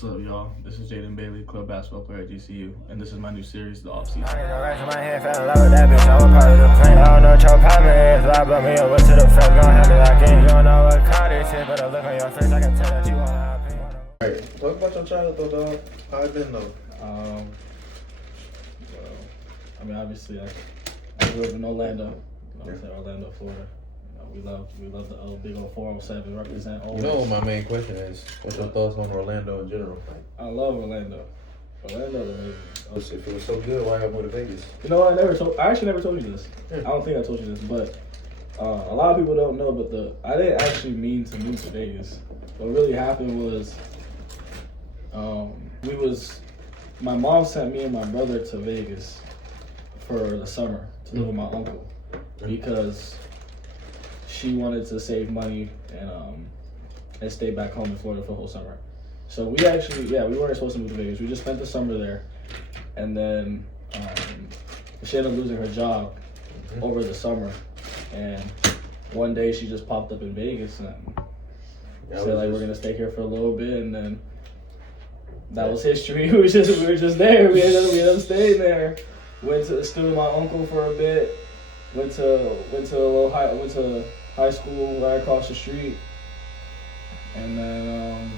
What's up, y'all? This is Jaden Bailey, club basketball player at GCU, and this is my new series, TheOffszn. I ain't no rest in my head, fell in love with that bitch. I was part of the plan. I don't know what your problem is, but I blow me over to the fence. Gon' have me like in. You don't know what kind this is, but a look on your face, I can tell that you wanna happy. Alright, talk about your childhood, though, dog. How it been, though? Well, I mean, obviously, I grew up in Orlando. I said Orlando, Florida. We love the big old 407 represent. Always. You know what my main question is? What's your thoughts on Orlando in general? I love Orlando. Orlando's amazing. If it was so good, why y'all go to Vegas? You know what? I actually never told you this. I don't think I told you this, but a lot of people don't know. But I didn't actually mean to move to Vegas. What really happened was, my mom sent me and my brother to Vegas for the summer to live with my uncle because she wanted to save money and stay back home in Florida for the whole summer. So we actually, we weren't supposed to move to Vegas. We just spent the summer there, and then she ended up losing her job over the summer. And one day she just popped up in Vegas and said like, we're gonna stay here for a little bit, and then that was history. We were just there. We ended up staying there. Went to stood with my uncle for a bit. Went to high school right across the street, and then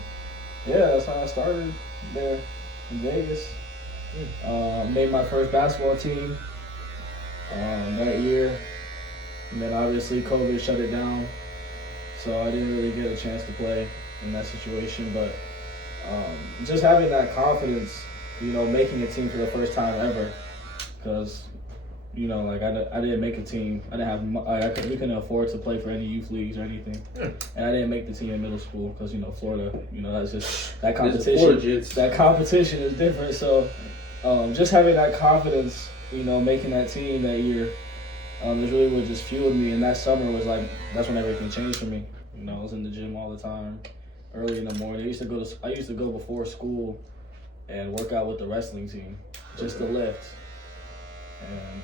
that's how I started there in Vegas. Made my first basketball team that year, and then obviously COVID shut it down, so I didn't really get a chance to play in that situation. But just having that confidence, making a team for the first time ever, because I didn't make a team. I didn't have. We couldn't afford to play for any youth leagues or anything, and I didn't make the team in middle school because Florida. That's just that competition. That competition is different. So, just having that confidence, making that team that year, is really what just fueled me. And that summer was that's when everything changed for me. I was in the gym all the time, early in the morning. I used to go before school, and work out with the wrestling team, just to lift. And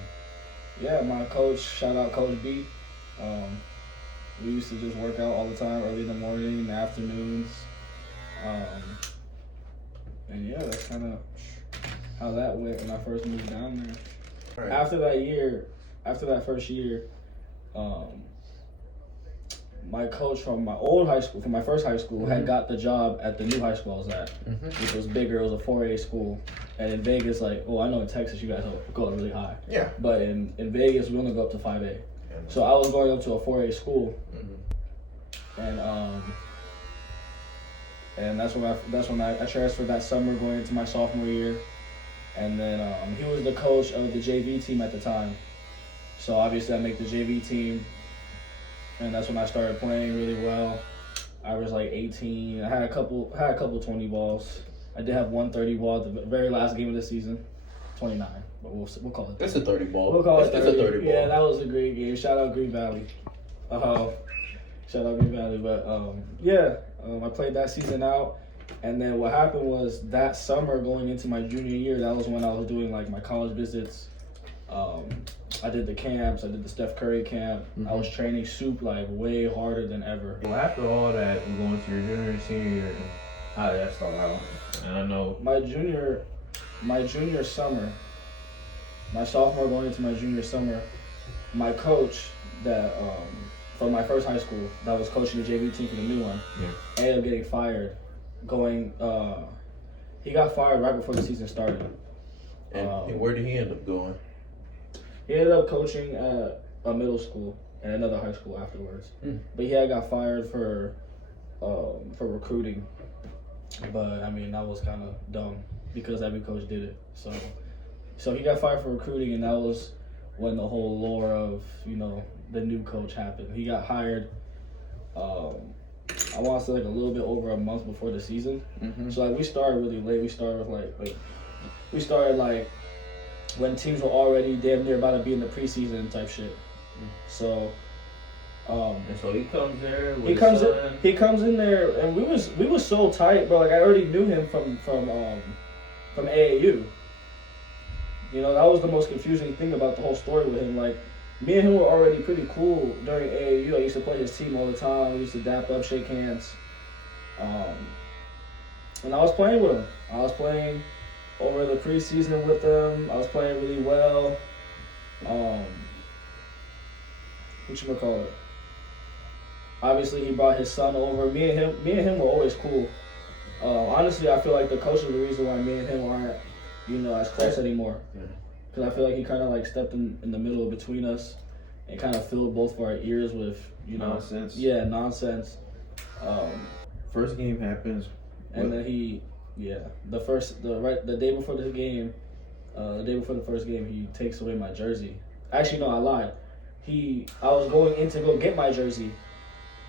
my coach, shout out Coach B. We used to just work out all the time, early in the morning, in the afternoons. That's kind of how that went when I first moved down there. Right. After that first year, my coach from my first high school, had got the job at the new high school I was at, which was bigger. It was a 4A school. And in Vegas, I know in Texas you guys go really high. Yeah. But in Vegas, we only go up to 5A. Yeah. So I was going up to a 4A school. And that's when I transferred that summer going into my sophomore year. And then he was the coach of the JV team at the time. So obviously I make the JV team. And that's when I started playing really well. I was 18. I had a couple 20 balls. I did have one 30 ball at the very last game of the season, 29, but we'll call it 30. That's a 30 ball. We'll call it 30. That's a 30 ball. Yeah, that was a great game. Shout out Green Valley. Shout out Green Valley. But I played that season out, and then what happened was that summer going into my junior year, that was when I was doing my college visits. I did the camps. I did the Steph Curry camp. I was training soup way harder than ever. Well, after all that, we're going to your junior and senior year. How did that start out? And I know my junior summer, my sophomore going into my junior summer, my coach that from my first high school that was coaching the JV team for the new one, ended up getting fired. He got fired right before the season started. And where did he end up going? He ended up coaching at a middle school and another high school afterwards. But he had got fired for recruiting. But that was kind of dumb because every coach did it. So he got fired for recruiting, and that was when the whole lore of the new coach happened. He got hired. I want to say a little bit over a month before the season. So we started really late. We started with when teams were already damn near about to be in the preseason type shit. So. And so he comes there. He comes in there, and we was so tight, bro. I already knew him from AAU. That was the most confusing thing about the whole story with him. Me and him were already pretty cool during AAU. I used to play his team all the time. We used to dap up, shake hands. And I was playing with him. I was playing over the preseason with him. I was playing really well. Whatchamacallit? Obviously, he brought his son over. Me and him were always cool. Honestly, I feel like the coach is the reason why me and him aren't, as close anymore. Because I feel like he kind of like stepped in the middle between us and kind of filled both of our ears with, Nonsense. Yeah, nonsense. First game happens. And then the day before the game, the day before the first game, he takes away my jersey. Actually, no, I lied. I was going in to go get my jersey,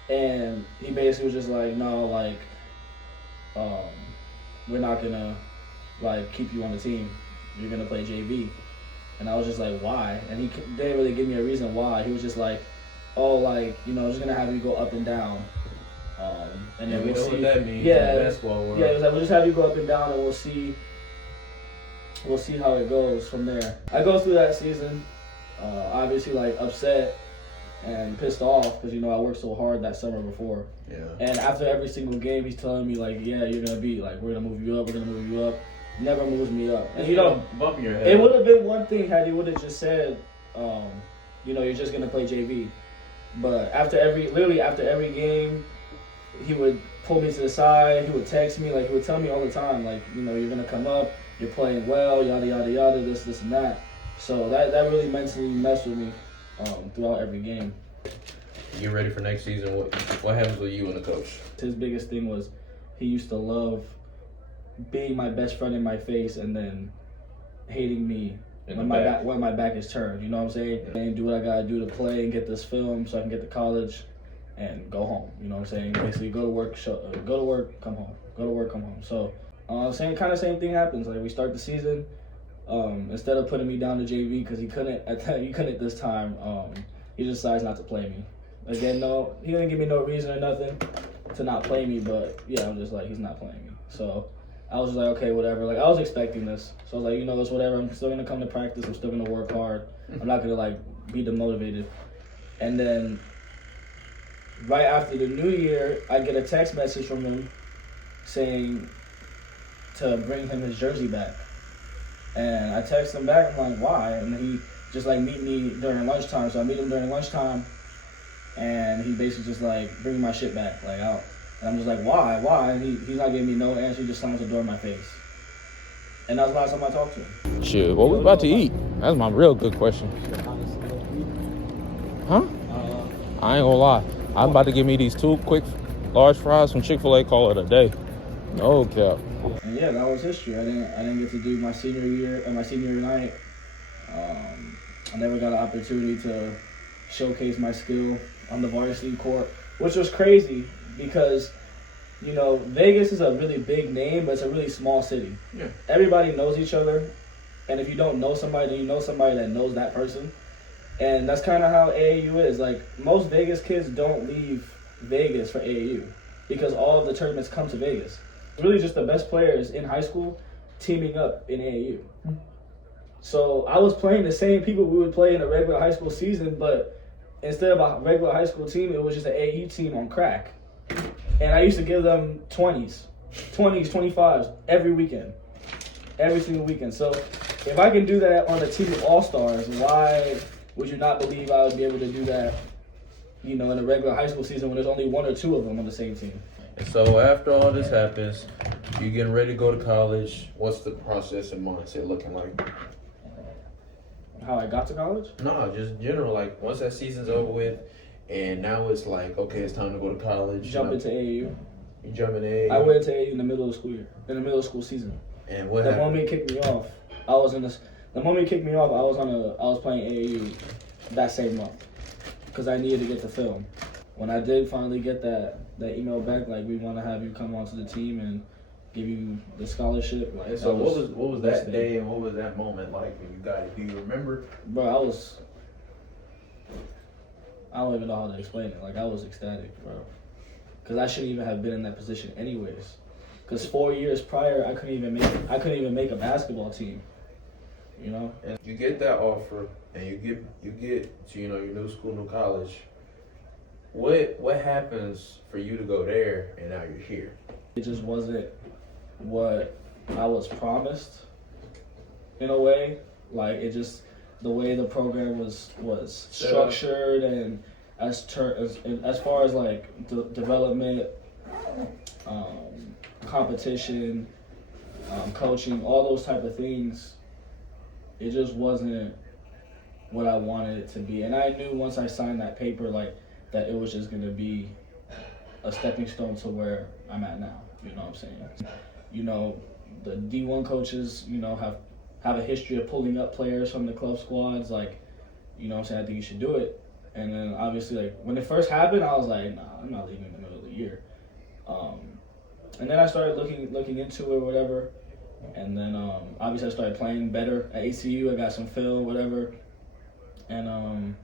and he basically was just like, no, like, we're not gonna like keep you on the team. You're gonna play JV. And I was just like, why? And he didn't really give me a reason why. He was just like, oh, like, just gonna have you go up and down. And then we know see what that means. Yeah, in the basketball world. yeah. It was like, we'll just have you go up and down, and we'll see how it goes from there. I go through that season, obviously like upset and pissed off because I worked so hard that summer before. Yeah. And after every single game, he's telling me like, yeah, you're gonna be like, we're gonna move you up, we're gonna move you up. Never moves me up. And bump your head. it would have been one thing had he would have just said, you're just gonna play JV. But after every game, he would pull me to the side. He would text me, like he would tell me all the time, like, you're gonna come up, you're playing well, yada yada yada, this and that. So that really mentally messed with me throughout every game. Get ready for next season. What happens with you and the coach? His biggest thing was he used to love being my best friend in my face and then hating me when my back is turned. You know what I'm saying? Yeah. And do what I gotta do to play and get this film so I can get to college and go home. You know what I'm saying? Basically, go to work, come home. Go to work, come home. So, same thing happens. Like we start the season. Instead of putting me down to JV because he couldn't this time. He decides not to play me. Again, no, he didn't give me no reason or nothing to not play me. But yeah, I'm just like, he's not playing me. So I was just like, okay, whatever. Like I was expecting this, so I was like, it's whatever. I'm still gonna come to practice. I'm still gonna work hard. I'm not gonna like be demotivated. And then right after the new year, I get a text message from him saying to bring him his jersey back. And I text him back, I'm like, why? And he just like meet me during lunchtime. So I meet him during lunchtime, and he basically just like, bring my shit back, like out. And I'm just like, why? And he's not giving me no answer. He just slams the door in my face. And that's the last time I talked to him. Shit, what we about to eat? That's my real good question. Huh? I ain't gonna lie. I'm about to give me these 2 quick large fries from Chick-fil-A, call it a day. No cap. And yeah, that was history. I didn't get to do my senior year and my senior night. I never got an opportunity to showcase my skill on the varsity court, which was crazy because, Vegas is a really big name, but it's a really small city. Yeah. Everybody knows each other, and if you don't know somebody, then you know somebody that knows that person. And that's kind of how AAU is. Like, most Vegas kids don't leave Vegas for AAU because all of the tournaments come to Vegas. It's really just the best players in high school teaming up in AAU. So I was playing the same people we would play in a regular high school season, but instead of a regular high school team, it was just an AAU team on crack. And I used to give them 20s, 25s every weekend, every single weekend. So if I can do that on a team of all-stars, why would you not believe I would be able to do that, in a regular high school season when there's only 1 or 2 of them on the same team? And so after all this happens, you getting ready to go to college. What's the process and mindset looking like? How I got to college? No, just general. Like once that season's over with, and now it's like, okay, it's time to go to college. Jump into AAU. You jump in AAU. I went into AAU in the middle of the school year, in the middle of school season. And what The happened? moment he kicked me off, I was playing AAU that same month because I needed to get the film. When I did finally get that email back, like, we want to have you come onto the team and give you the scholarship. Like, So what was that day and what was that moment like when you got it? Do you remember? Bro, I don't even know how to explain it. Like, I was ecstatic, bro. Because I shouldn't even have been in that position anyways. Because 4 years prior, I couldn't even make a basketball team. And you get that offer, and you get to your new school, new college. What happens for you to go there, and now you're here? It just wasn't what I was promised in a way. Like it just the way the program was structured and as far as like development, competition, coaching, all those type of things, it just wasn't what I wanted it to be. And I knew once I signed that paper, like that it was just gonna be a stepping stone to where I'm at now. You know what I'm saying? You know, the D1 coaches, you know, have a history of pulling up players from the club squads. Like, you know what I'm saying? I think you should do it. And then obviously, like when it first happened, I was like, nah, I'm not leaving in the middle of the year. And then I started looking into it or whatever. And then obviously I started playing better at ACU. I got some film, whatever. And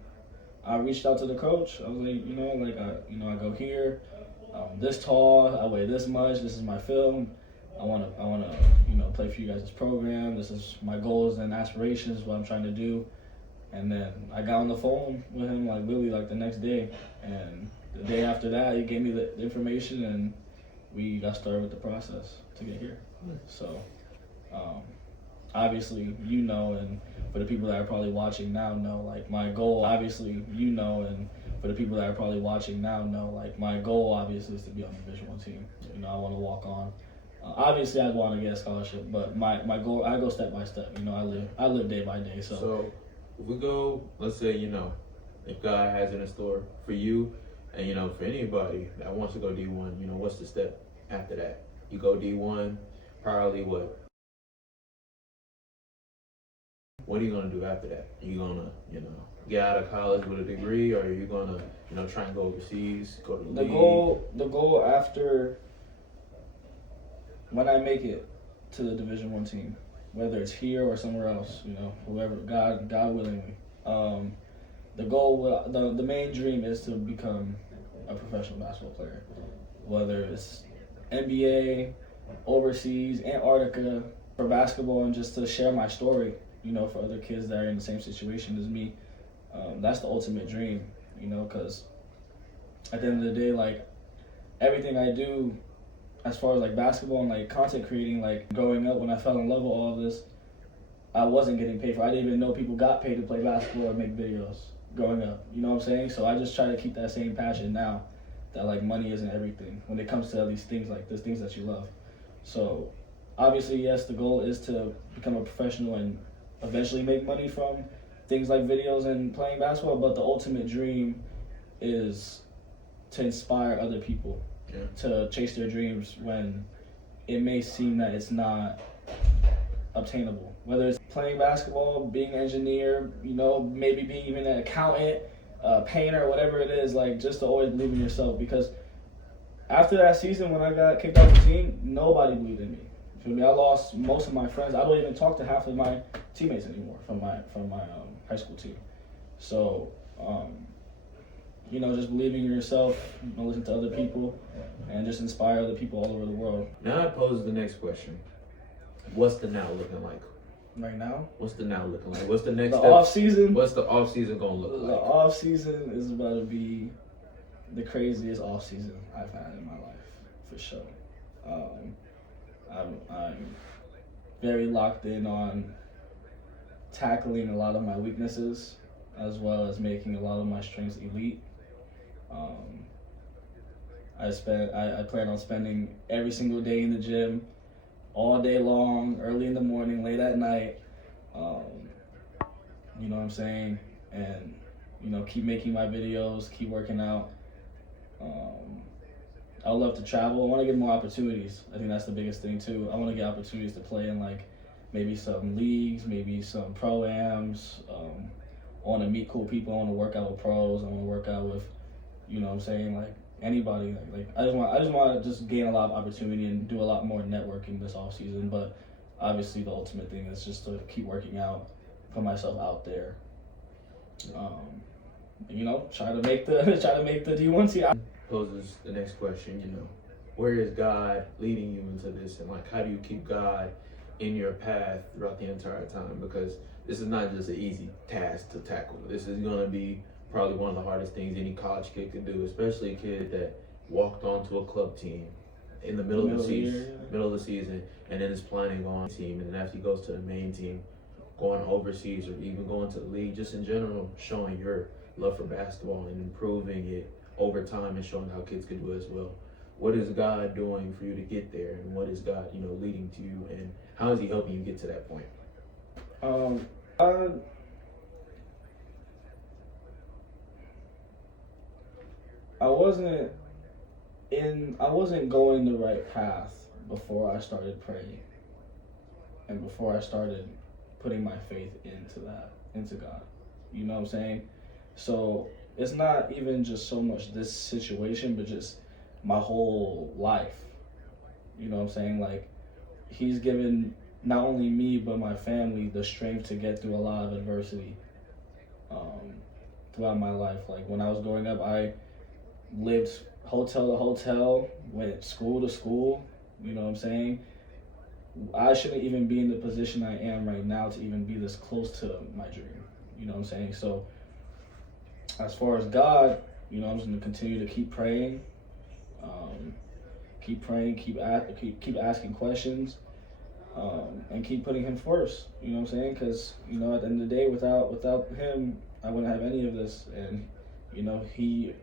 I reached out to the coach. I was like, you know, like I go here. This tall. I weigh this much. This is my film. I wanna, you know, play for you guys' program. This is my goals and aspirations. What I'm trying to do. And then I got on the phone with him like literally like the next day. And the day after that, he gave me the information, and we got started with the process to get here. So, obviously, you know, and for the people that are probably watching now know, like my goal, obviously, you know, and for the people that are probably watching now know, like my goal, obviously, is to be on the Division I team. You know, I want to walk on. Obviously, I'd want to get a scholarship, but my goal, I go step by step. You know, I live day by day. So if we go, let's say, you know, if God has it in store for you, and you know, for anybody that wants to go D1, you know, what's the step after that? You go D1, probably what? What are you gonna do after that? Are you gonna, you know, get out of college with a degree, or are you gonna, you know, try and go overseas, go to the league? The goal after when I make it to the Division I team, whether it's here or somewhere else, you know, whoever, God willingly. The goal, the main dream is to become a professional basketball player, whether it's NBA, overseas, Antarctica, for basketball, and just to share my story, you know, for other kids that are in the same situation as me. That's the ultimate dream, you know, because at the end of the day, like, everything I do as far as like basketball and like content creating, like growing up when I fell in love with all of this, I wasn't getting paid for it. I didn't even know people got paid to play basketball or make videos growing up. You know what I'm saying? So I just try to keep that same passion now, that like money isn't everything when it comes to these things like this, things that you love. So obviously, yes, the goal is to become a professional and eventually make money from things like videos and playing basketball, but the ultimate dream is to inspire other people to chase their dreams when it may seem that it's not obtainable. Whether it's playing basketball, being an engineer, you know, maybe being even an accountant, painter, whatever it is, like just to always believe in yourself. Because after that season when I got kicked off the team, nobody believed in me. You feel me? I lost most of my friends. I don't even talk to half of my teammates anymore from my high school team. So, you know, just believing in yourself, you know, listen to other people, and just inspire other people all over the world. Now I pose the next question. What's the now looking like? Right now? What's the now looking like? What's the next The step? off season? What's the off season gonna look like? The off season is about to be the craziest off season I've had in my life, for sure. I'm very locked in on tackling a lot of my weaknesses, as well as making a lot of my strengths elite. I plan on spending every single day in the gym, all day long, early in the morning, late at night. You know what I'm saying? And, you know, keep making my videos, keep working out. I would love to travel. I want to get more opportunities. I think that's the biggest thing too. I want to get opportunities to play in like maybe some leagues, maybe some pro-ams. I want to meet cool people. I want to work out with pros. I want to work out with, you know what I'm saying, like anybody. Like I just want to just gain a lot of opportunity and do a lot more networking this off season. But obviously the ultimate thing is just to keep working out, put myself out there. You know, try to make the D1 team. Poses the next question, you know, where is God leading you into this, and like how do you keep God in your path throughout the entire time? Because this is not just an easy task to tackle. This is going to be probably one of the hardest things any college kid can do, especially a kid that walked onto a club team, in the middle of the year, season, middle of the season, and then is planning on team, and then after he goes to the main team, going overseas or even going to the league, just in general, showing your love for basketball and improving it over time and showing how kids can do it as well. What is God doing for you to get there, and what is God, leading to you, and how is He helping you get to that point? I wasn't going the right path before I started praying, and before I started putting my faith into God. You know what I'm saying? So it's not even just so much this situation, but just my whole life. You know what I'm saying? Like, He's given not only me but my family the strength to get through a lot of adversity throughout my life. Like, when I was growing up, I lived hotel to hotel, went school to school. You know what I'm saying? I shouldn't even be in the position I am right now to even be this close to my dream. You know what I'm saying? So as far as God, I'm just going to continue to keep praying, keep asking questions, and keep putting Him first. You know what I'm saying? Because at the end of the day, without Him, I wouldn't have any of this. And He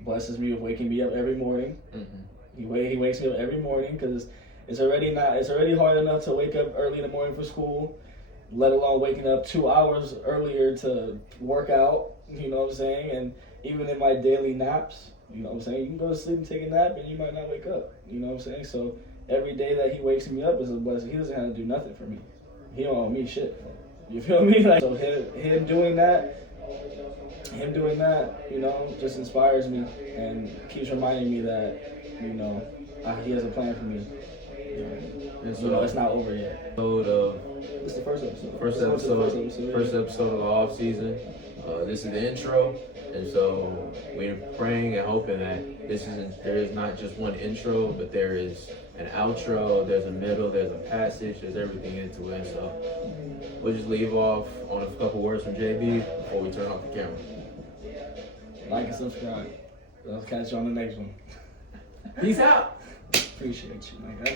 blesses me with waking me up every morning. Mm-hmm. He wakes me up every morning, because it's already hard enough to wake up early in the morning for school, let alone waking up 2 hours earlier to work out. You know what I'm saying? And even in my daily naps, you know what I'm saying, you can go to sleep and take a nap and you might not wake up. You know what I'm saying? So every day that He wakes me up is a blessing. He doesn't have to do nothing for me. He don't owe me shit. You feel me? Like, so him doing that, just inspires me and keeps reminding me that, He has a plan for me. And so it's not over yet. It's the first episode. First episode of the off season. This is the intro, and so we're praying and hoping that there is not just one intro, but there is an outro, there's a middle, there's a passage, there's everything into it. So we'll just leave off on a couple words from JB before we turn off the camera. Like and subscribe. I'll catch you on the next one. Peace out. Appreciate you, my guy.